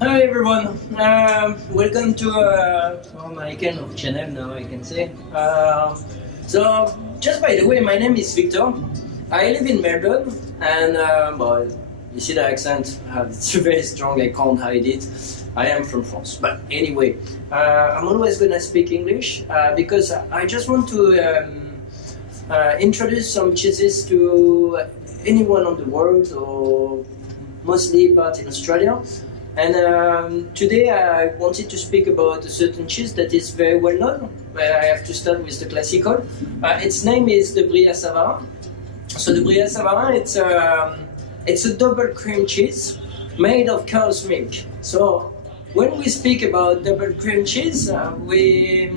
Hi everyone, welcome to my kind of channel now I can say. So just by the way, my name is Victor. I live in Melbourne and well, you see the accent, it's very strong, I can't hide it. I am from France, but anyway, I'm always gonna speak English because I just want to introduce some cheeses to anyone on the world or mostly but in Australia. And today I wanted to speak about a certain cheese that is very well known. I have to start with the classical. Its name is the Brillat-Savarin. So the Brillat-Savarin, it's a double cream cheese made of cow's milk. So when we speak about double cream cheese, we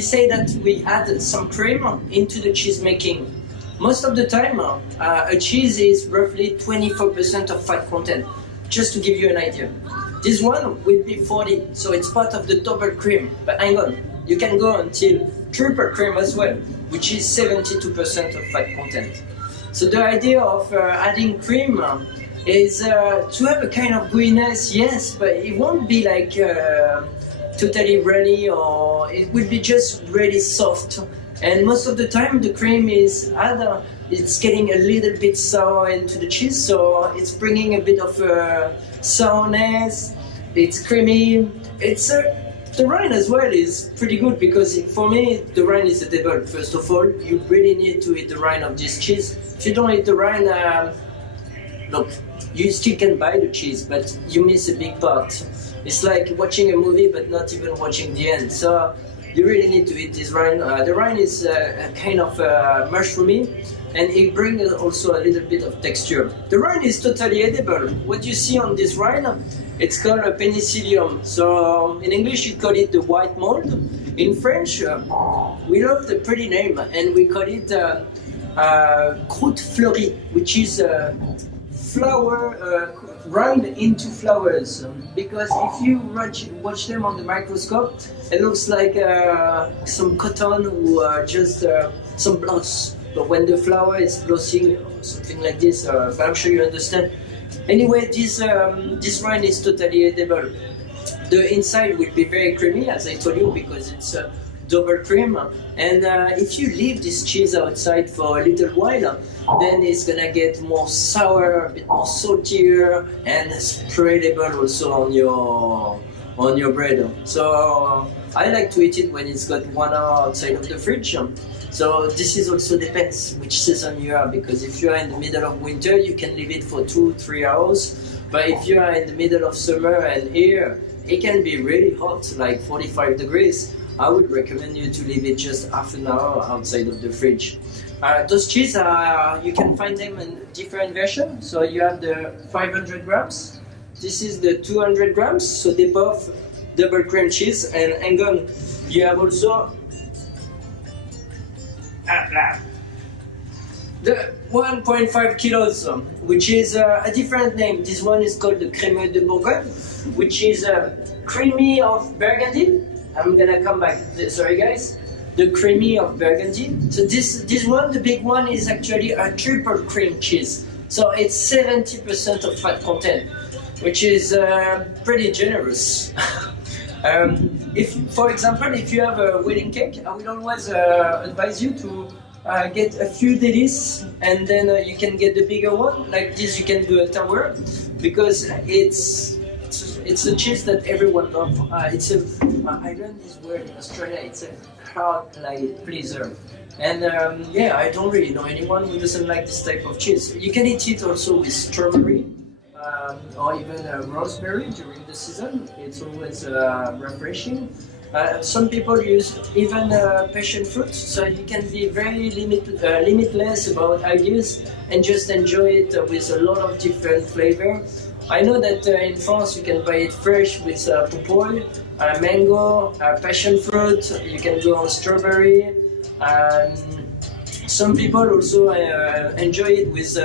say that we add some cream into the cheese making. Most of the time, a cheese is roughly 24% of fat content. Just to give you an idea. This one will be 40, so it's part of the double cream. But hang on, you can go until triple cream as well, which is 72% of fat content. So the idea of adding cream is to have a kind of gooiness, yes, but it won't be like totally runny, or it will be just really soft. And most of the time the cream is it's getting a little bit sour into the cheese, so it's bringing a bit of sourness. It's creamy. The rind as well is pretty good because for me the rind is edible. First of all, you really need to eat the rind of this cheese. If you don't eat the rind, look, you still can buy the cheese, but you miss a big part. It's like watching a movie but not even watching the end. So you really need to eat this rind. The rind is a kind of mushroomy, and it brings also a little bit of texture. The rind is totally edible. What you see on this rind, it's called a penicillium. So in English you call it the white mold. In French, we love the pretty name, and we call it croûte fleurie, which is flower round into flowers, because if you watch them on the microscope, it looks like some cotton or just some blooms. But when the flower is blossoming, something like this, I'm sure you understand. Anyway, this rind is totally edible. The inside will be very creamy, as I told you, because it's double cream. And if you leave this cheese outside for a little while, then it's gonna get more sour, a bit more saltier, and spreadable also on your bread. So I like to eat it when it's got 1 hour outside of the fridge. So this is also depends which season you are, because if you are in the middle of winter, you can leave it for 2-3 hours. But if you are in the middle of summer and here, it can be really hot, like 45 degrees. I would recommend you to leave it just half an hour outside of the fridge. Those cheese, you can find them in different versions. So you have the 500 grams. This is the 200 grams. So they both double cream cheese. And hang on, you have also the 1.5 kilos, which is a different name. This one is called the Crémeux de Bourgogne, which is creamy of Burgundy. I'm gonna come back. Sorry guys. The creamy of Burgundy. So this one, the big one, is actually a triple cream cheese. So it's 70% of fat content, which is pretty generous. If, for example, if you have a wedding cake, I will always advise you to get a few delis, and then you can get the bigger one. Like this, you can do a tower, because it's a cheese that everyone loves. I learned this word in Australia. It's a crowd pleaser, and yeah, I don't really know anyone who doesn't like this type of cheese. You can eat it also with strawberry or even raspberry during the season. It's always refreshing. Some people use even passion fruit, so you can be very limitless about ideas and just enjoy it with a lot of different flavor. I know that in France you can buy it fresh with pawpaw, mango, passion fruit. You can go on strawberry. Some people also enjoy it with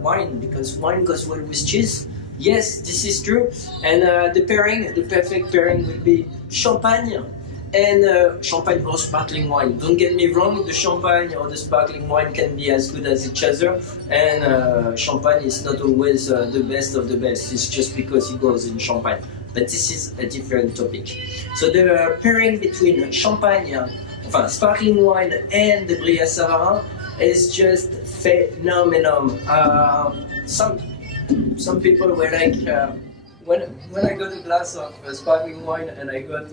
wine, because wine goes well with cheese. Yes, this is true. And the perfect pairing will be champagne and champagne or sparkling wine. Don't get me wrong, the champagne or the sparkling wine can be as good as each other, and champagne is not always the best of the best. It's just because it goes in champagne. But this is a different topic. So the pairing between champagne, sparkling wine, and the Brillat-Savarin is just phenomenal. Some people were like, when I got a glass of sparkling wine and I got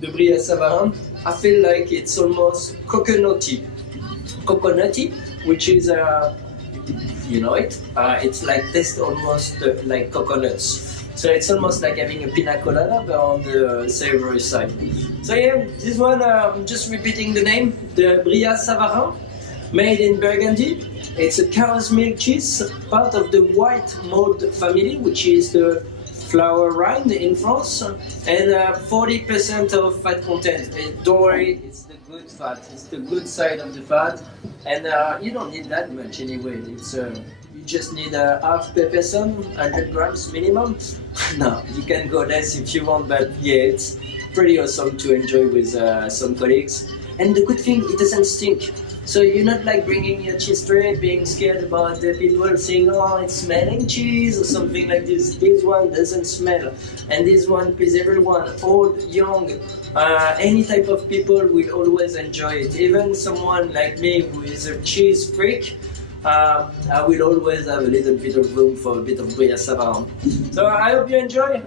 the Brillat-Savarin, I feel like it's almost coconutty, which is you know it. It's like taste almost like coconuts. So it's almost like having a pina colada, but on the savory side. So yeah, this one, just repeating the name, the Brillat-Savarin, made in Burgundy. It's a cow's milk cheese, part of the white mold family, which is the flower rind in France, and 40% of fat content. And don't worry, it's the good fat. It's the good side of the fat, and you don't need that much anyway. It's you just need a half person, 100 grams minimum. No, you can go less if you want, but yeah, it's pretty awesome to enjoy with some colleagues. And the good thing, it doesn't stink. So you're not like bringing your cheese tray, being scared about the people saying, oh, it's smelling cheese or something like this. This one doesn't smell. And this one, please, everyone, old, young, any type of people will always enjoy it. Even someone like me who is a cheese freak, I will always have a little bit of room for a bit of Brillat-Savarin. So I hope you enjoy.